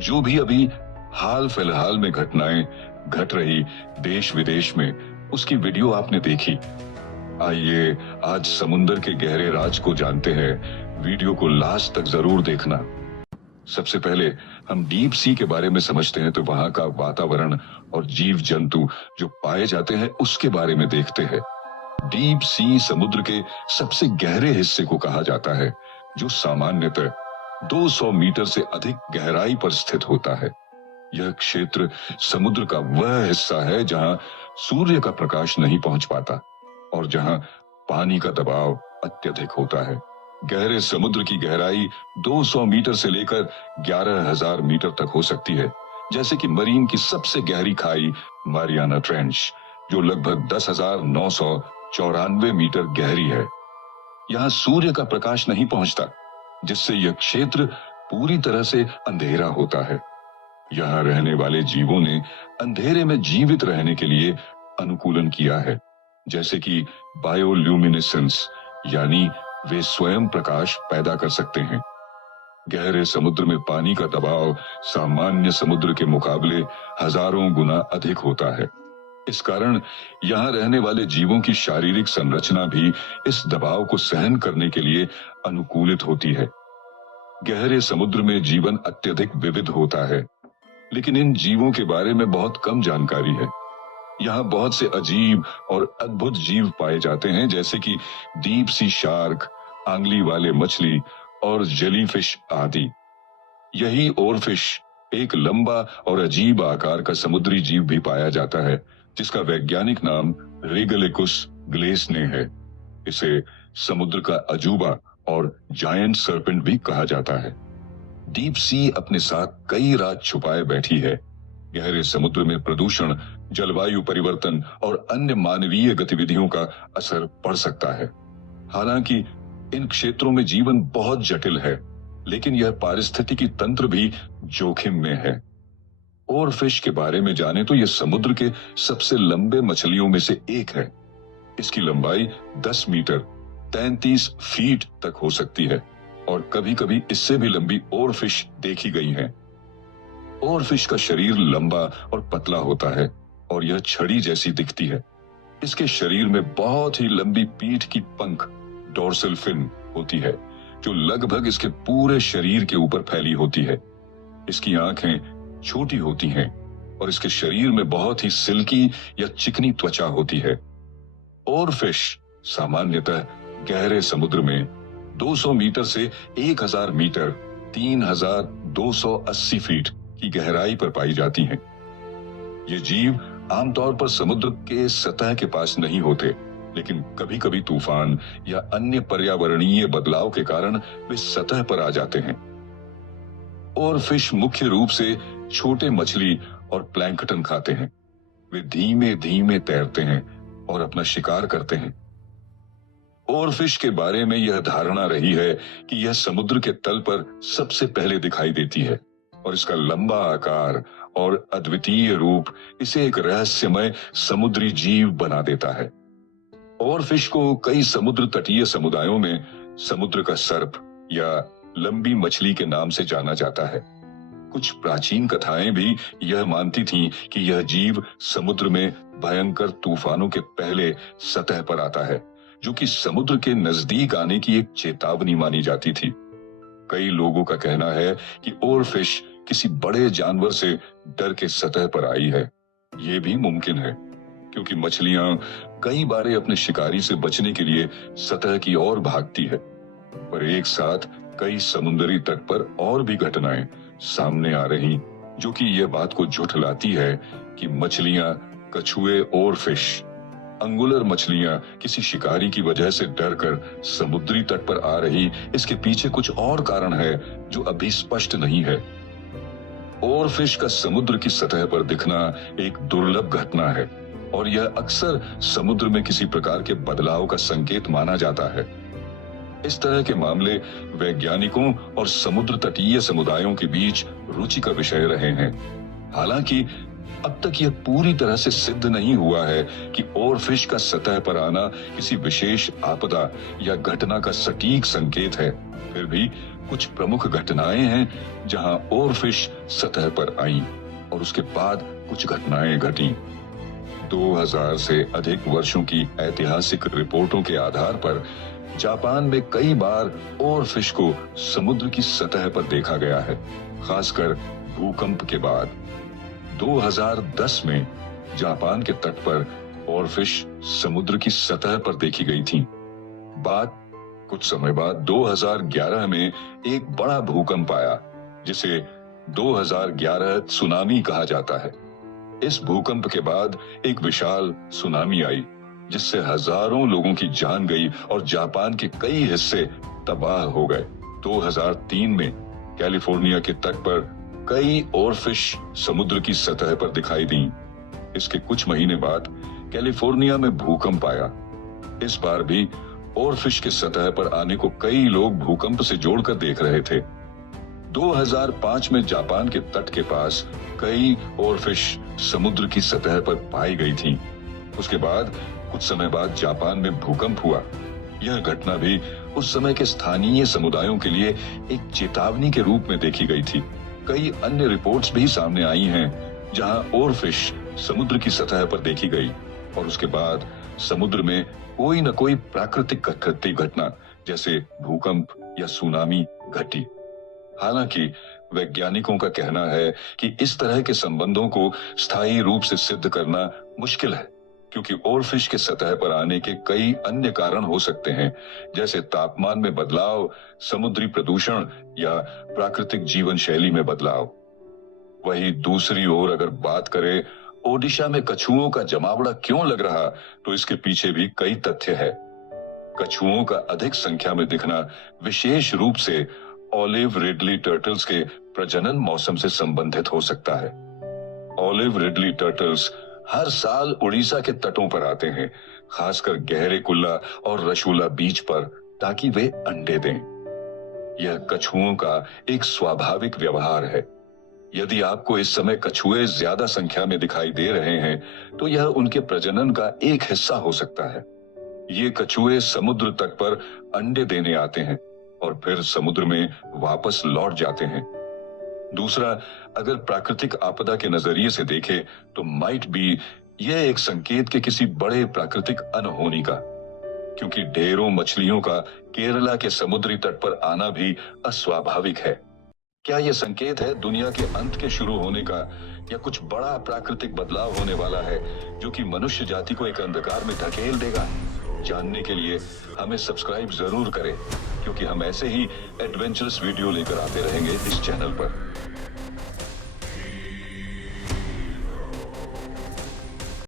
जो भी अभी हाल फिलहाल में घटनाएं घट रही देश विदेश में, उसकी वीडियो आपने देखी। आइए आज समुंदर के गहरे राज को जानते हैं। वीडियो को लास्ट तक जरूर देखना। सबसे पहले हम डीप सी के बारे में समझते हैं, तो वहां का वातावरण और जीव जंतु जो पाए जाते हैं उसके बारे में देखते हैं। डीप सी समुद्र के सबसे गहरे हिस्से को कहा जाता है, जो सामान्यतः 200 मीटर से अधिक गहराई पर स्थित होता है। यह क्षेत्र समुद्र का वह हिस्सा है जहां सूर्य का प्रकाश नहीं पहुंच पाता और जहां पानी का दबाव अत्यधिक होता है। गहरे समुद्र की गहराई 200 मीटर से लेकर 11,000 मीटर तक हो सकती है, जैसे कि मरीन की सबसे गहरी खाई मारियाना ट्रेंच, जो लगभग 10,994 मीटर गहरी है। यहाँ सूर्य का प्रकाश नहीं पहुंचता, जिससे यह क्षेत्र पूरी तरह से अंधेरा होता है। यहाँ रहने वाले जीवों ने अंधेरे में जीवित रहने के लिए अनुकूलन किया है, जैसे कि बायोल्यूमिनेसेंस, यानी वे स्वयं प्रकाश पैदा कर सकते हैं। गहरे समुद्र में पानी का दबाव सामान्य समुद्र के मुकाबले हजारों गुना अधिक होता है। इस कारण यहाँ रहने वाले जीवों की शारीरिक संरचना भी इस दबाव को सहन करने के लिए अनुकूलित होती है। गहरे समुद्र में जीवन अत्यधिक विविध होता है, लेकिन इन जीवों के बारे में बहुत कम जानकारी है। यहाँ बहुत से अजीब और अद्भुत जीव पाए जाते हैं, जैसे कि डीप सी शार्क, आंगली वाले मछली और जेलीफिश आदि। यही ओरफिश, एक लंबा और अजीब आकार का समुद्री जीव भी पाया जाता है, जिसका वैज्ञानिक नाम रेगलेकुस ग्लेसने है। इसे समुद्र का अजूबा और जायंट सर्पेंट भी कहा जाता है। डीप सी अपने साथ कई राज छुपाए बैठी है। गहरे समुद्र में प्रदूषण, जलवायु परिवर्तन और अन्य मानवीय गतिविधियों का असर पड़ सकता है। हालांकि इन क्षेत्रों में जीवन बहुत जटिल है, लेकिन यह पारिस्थितिकी तंत्र भी जोखिम में है। और फिश के बारे में जाने तो यह समुद्र के सबसे लंबे मछलियों में से एक है। इसकी लंबाई 10 मीटर 33 फीट तक हो सकती है और कभी-कभी इससे भी लंबी और फिश देखी गई हैं। और फिश का शरीर लंबा और पतला होता है और यह छड़ी जैसी दिखती है। इसके शरीर में बहुत ही लंबी पीठ की पंख, डोर्सल फिन होती है, जो लगभग इसके पूरे शरीर के ऊपर फैली होती है। इसकी आंखें छोटी होती हैं और इसके शरीर में बहुत ही सिल्की या चिकनी त्वचा होती है। और फिश सामान्यतः गहरे समुद्र में 200 मीटर से 1000 मीटर 3280 फीट की गहराई पर पाई जाती हैं। ये जीव आमतौर पर समुद्र के सतह के पास नहीं होते, लेकिन कभी-कभी तूफान या अन्य पर्यावरणीय बदलाव के कारण वे सतह पर आ जाते हैं। और फिश मुख्य रूप से छोटे मछली और प्लैंकटन खाते हैं। वे धीमे-धीमे तैरते हैं और अपना शिकार करते हैं। और फिश के बारे में यह धारणा रही है कि यह समुद्र के तल पर सबसे पहले दिखाई देती है और इसका लंबा आकार और अद्वितीय रूप इसे एक रहस्यमय समुद्री जीव बना देता है। और फिश को कई समुद्र तटीय समुदायों में समुद्र का सर्प या लंबी मछली के नाम से जाना जाता है। कुछ प्राचीन कथाएं भी यह मानती थीं कि यह जीव समुद्र में भयंकर तूफानों के पहले सतह पर आता है, जो कि समुद्र के नजदीक आने की एक चेतावनी मानी जाती थी। कई लोगों का कहना है कि और फिश किसी बड़े जानवर से डर के सतह पर आई है। ये भी मुमकिन है, क्योंकि मछलियां कई बार अपने शिकारी से बचने के लिए सतह की ओर भागती है। पर एक साथ कई समुद्री तट पर और भी घटनाएं सामने आ रही, जो कि यह बात को झुठलाती है कि मछलियां, कछुए और फिश, अंगुलर मछलियां किसी शिकारी की वजह से डरकर समुद्री तट पर आ रही, इसके पीछे कुछ और कारण है जो अभी स्पष्ट नहीं है। और फिश का समुद्र की सतह पर दिखना एक दुर्लभ घटना है और यह अक्सर समुद्र में किसी प्रकार के बदलाव का संकेत माना जाता है। इस तरह के मामले वैज्ञानिकों और समुद्र तटीय समुदायों के बीच रुचि का विषय रहे हैं। हालांकि अब तक यह पूरी तरह से सिद्ध नहीं हुआ है कि और फिश का सतह पर आना किसी विशेष आपदा या घटना का सटीक संकेत है। फिर भी कुछ प्रमुख घटनाएं हैं जहां ओरफिश सतह पर आईं और उसके बाद कुछ घटनाएं घटी। 2000 से अधिक वर्षों की ऐतिहासिक रिपोर्टों के आधार पर जापान में कई बार ओरफिश को समुद्र की सतह पर देखा गया है, खासकर भूकंप के बाद। 2010 में जापान के तट पर ओरफिश समुद्र की सतह पर देखी गई थी। कुछ समय बाद 2011 में एक बड़ा भूकंप आया जिसे 2011 सुनामी कहा जाता है। इस भूकंप के बाद एक विशाल सुनामी आई जिससे हजारों लोगों की जान गई और जापान के कई हिस्से तबाह हो गए। 2003 में कैलिफोर्निया के तट पर कई ओरफिश समुद्र की सतह पर दिखाई दी। इसके कुछ महीने बाद कैलिफोर्निया में भूकंप आया। इस बार भी ओरफिश के सतह पर आने को कई लोग भूकंप से जोड़कर देख रहे थे। 2005 में जापान के तट के पास कई ओरफिश समुद्र की सतह पर पाई गई थी। उसके बाद कुछ समय बाद जापान में भूकंप हुआ। यह घटना भी उस समय के स्थानीय समुदायों के लिए एक चेतावनी के रूप में देखी गई थी। कई अन्य रिपोर्ट्स भी सामने आई हैं जहां ओरफिश समुद्र की सतह पर देखी गई और उसके बाद समुद्र में कोई न कोई प्राकृतिक घटना जैसे भूकंप या सुनामी घटी। हालांकि वैज्ञानिकों का कहना है कि इस तरह के संबंधों को स्थायी रूप से सिद्ध करना मुश्किल है, क्योंकि ओरफिश के सतह पर आने के कई अन्य कारण हो सकते हैं, जैसे तापमान में बदलाव, समुद्री प्रदूषण या प्राकृतिक जीवन शैली में बदलाव। वहीं दूसरी ओर अगर बात करें ओडिशा में कछुओं का जमावड़ा क्यों लग रहा, तो इसके पीछे भी कई तथ्य है। कछुओं का अधिक संख्या में दिखना विशेष रूप से ऑलिव रिडली टर्टल्स के प्रजनन मौसम से संबंधित हो सकता है। ऑलिव रिडली टर्टल्स हर साल उड़ीसा के तटों पर आते हैं, खासकर गहरे कुल्ला और रशुला बीच पर, ताकि वे अंडे दें। यह कछुओं का एक स्वाभाविक व्यवहार है। यदि आपको इस समय कछुए ज्यादा संख्या में दिखाई दे रहे हैं, तो यह उनके प्रजनन का एक हिस्सा हो सकता है। ये कछुए समुद्र तट पर अंडे देने आते हैं और फिर समुद्र में वापस लौट जाते हैं। दूसरा, अगर प्राकृतिक आपदा के नजरिए से देखें तो माइट बी यह एक संकेत के किसी बड़े प्राकृतिक अनहोनी का, क्योंकि ढेरों मछलियों का केरला के समुद्री तट पर आना भी अस्वाभाविक है। क्या यह संकेत है दुनिया के अंत के शुरू होने का, या कुछ बड़ा प्राकृतिक बदलाव होने वाला है जो कि मनुष्य जाति को एक अंधकार में धकेल देगा? जानने के लिए हमें सब्सक्राइब जरूर करें, क्योंकि हम ऐसे ही एडवेंचरस वीडियो लेकर आते रहेंगे इस चैनल पर।